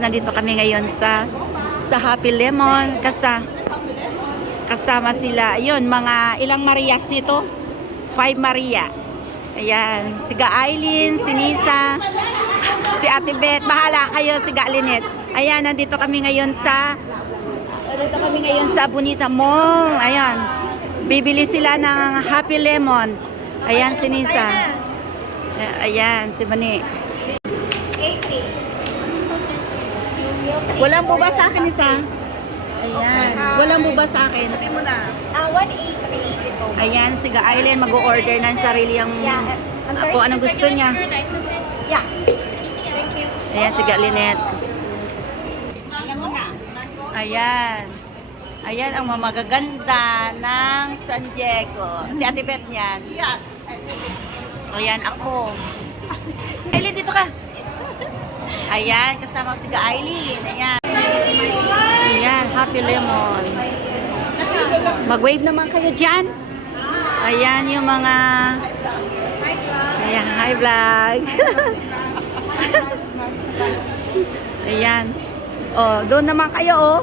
nandito kami ngayon sa sa Happy Lemon kasa kasama sila. Ayun, mga ilang Marias nito? Five Marias. Ayan, si Ga si Nisa, si Ate Beth, bahala kayo si Ga Linet. Ayan, nandito kami ngayon sa nandito kami ngayon sa Bonita Mall. Ayan. Bibili sila ng Happy Lemon. Ayan si Nisa. Ayan, si Bani. Walang buba sa akin, Isa. Ayan. Walang buba sa akin. Sabi mo na. Uh, 183. Ayan, si Ga Island mag-order ng sarili ang sorry. kung anong gusto niya. Yeah. Thank you. Ayan, si Ga Linet. Ayan. Ayan. Ang mamagaganda ng San Diego. Si Ate Beth niyan. Yes. Ayan, ako. Aileen, dito ka. Ayan, kasama si Ga Aileen. Ayan. Ayan, Happy Lemon. Mag-wave naman kayo dyan. Ayan yung mga... Ayan, hi vlog. Ayan. Oh, doon naman kayo, oh.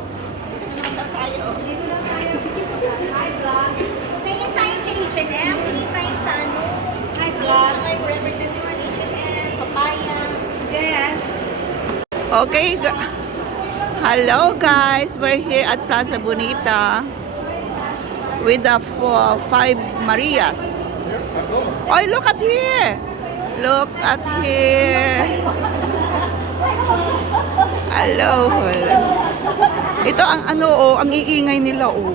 Tingin tayo sa H&M. Tingin tayo sa ano. Hi, vlog. Hi, Forever 21 H&M. Papaya. Yes. Okay. Hello guys, we're here at Plaza Bonita with the four, five Marias. Oh, look at here. Look at here. Hello. Ito ang ano oh, ang iingay nila oh.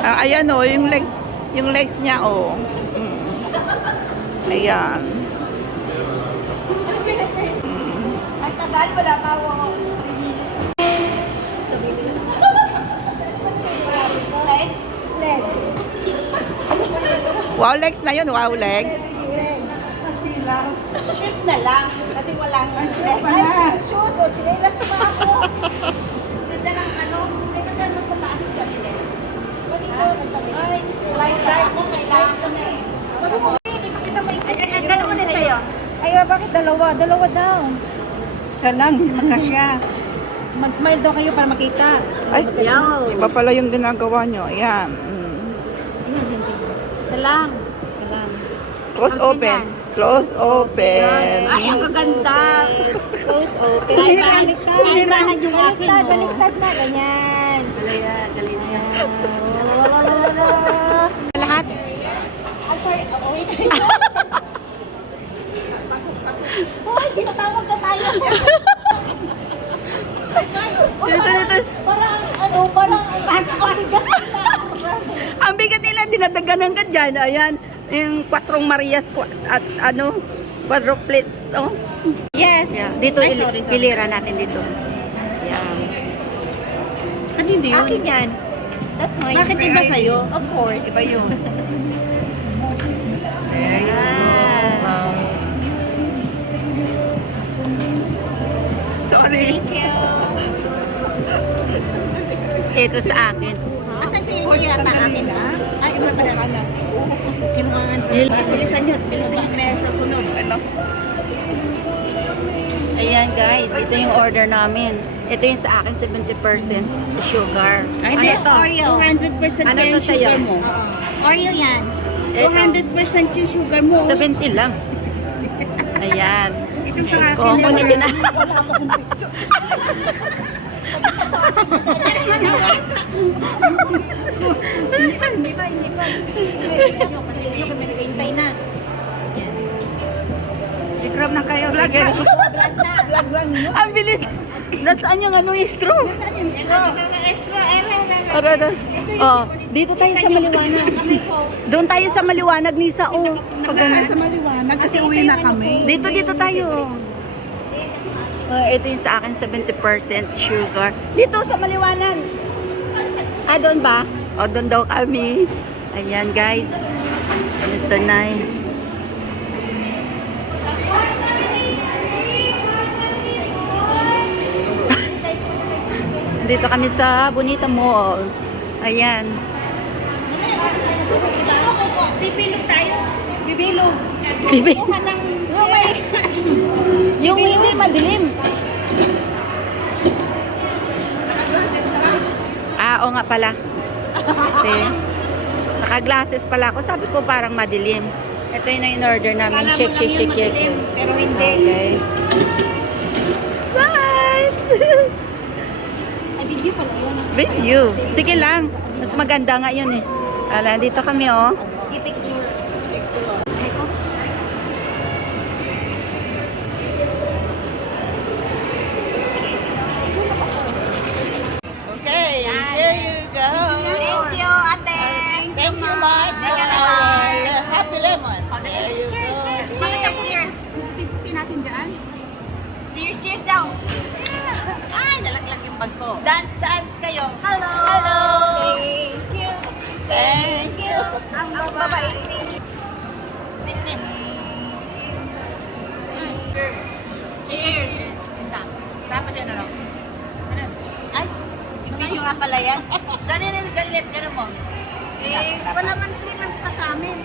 Ah, ayan oh, yung legs, yung legs niya oh. Mm. Ayan. Ang tagal, wala pa ako. Legs? Legs. Wow, legs na yun. Wow, legs. Shoes na lang. Kasi walang shoes. Ay, shoes, shoes. O, chinelas na ako? Ganda ng ano. May kaganda mo sa taas ka rin eh. Ay, light light mo kailangan ko na eh. Hindi pa kita may Ay, gano'n ulit sa'yo. Ay, bakit dalawa? Dalawa daw. Isa lang, makasya. Mag-smile daw kayo para makita. Ay, iba pala yung ginagawa nyo. Ayan. Mm. Isa lang. Isa lang. Close open. Close open. Ay, ang kaganda. Close open. Baliktad, baliktad yung akin Baliktad, mo. baliktad na. Ganyan. Ayan, galing yan. Lalalala. Lahat. I'm sorry. Oh, wait. Hoy, tinatawag na tayo. Dito, dito. Parang, ano, parang, parang, Ang bigat nila, dinadaganan ka dyan. Ayan, yung Quatrong Marias at ano, quadruplets. Oh. Yes. Yeah. Dito, Ay, sorry, sorry. pilira natin dito. Yan. Kanino yun? Akin yan. That's mine. Bakit iba sa'yo? Of course. Iba yun. Ah. Sorry. Thank you. Ito sa akin. Asan sa'yo niyo yata akin? Ay, iba pa na. Kinuhaan. Bilisan nyo. Bilisan sunod. Ayan guys, ito yung order namin. Ito yung sa akin 70% sugar. Ay, Ano di, to? 200% Ano yung sugar mo. Oreo yan. Ito, 200% yung sugar mo. 70 lang. Ayan. Ito sa akin. Kung ako na Hindi pa, hindi pa. Hindi kasi hindi nyo kami nag-hintay na. Kayo. Vlog na. Vlog lang. Ang bilis. Nasaan yung ano, yung straw? Saan yung straw? Ara. Oh, dito tayo sa maliwanag. Doon tayo sa maliwanag, Nisa. Oh, pag sa maliwanag kasi uwi na kami. Dito, dito tayo. Ah, ito yung sa akin 70% sugar. Dito sa maliwanag. Ah, doon ba? O, doon daw kami. Ayan, guys. Ito na eh. Dito kami sa Bonita Mall. Ayan. Bibilog tayo. Bibilog. Bibi. Kuha ng... Yung hindi madilim. Ah, oo nga pala. Kasi, naka-glasses pala ako. Sabi ko parang madilim. Ito yung in-order namin. Kala Shake, shake, shake, shake. madilim, Pero hindi. Okay. Nice! Video pala yun. Video. Sige lang. Mas maganda nga yun eh. Ala, dito kami oh. I-picture. Cheers daw. Ay, nalaglag yung bag ko. Dance, dance kayo. Hello. Hello. Thank you. Thank you. Ang ni Sydney. Cheers. Tapos yan ano? Ay, video nga pala yan. Ganyan yung galit, ganun mo. Eh, wala man naman pa sa amin.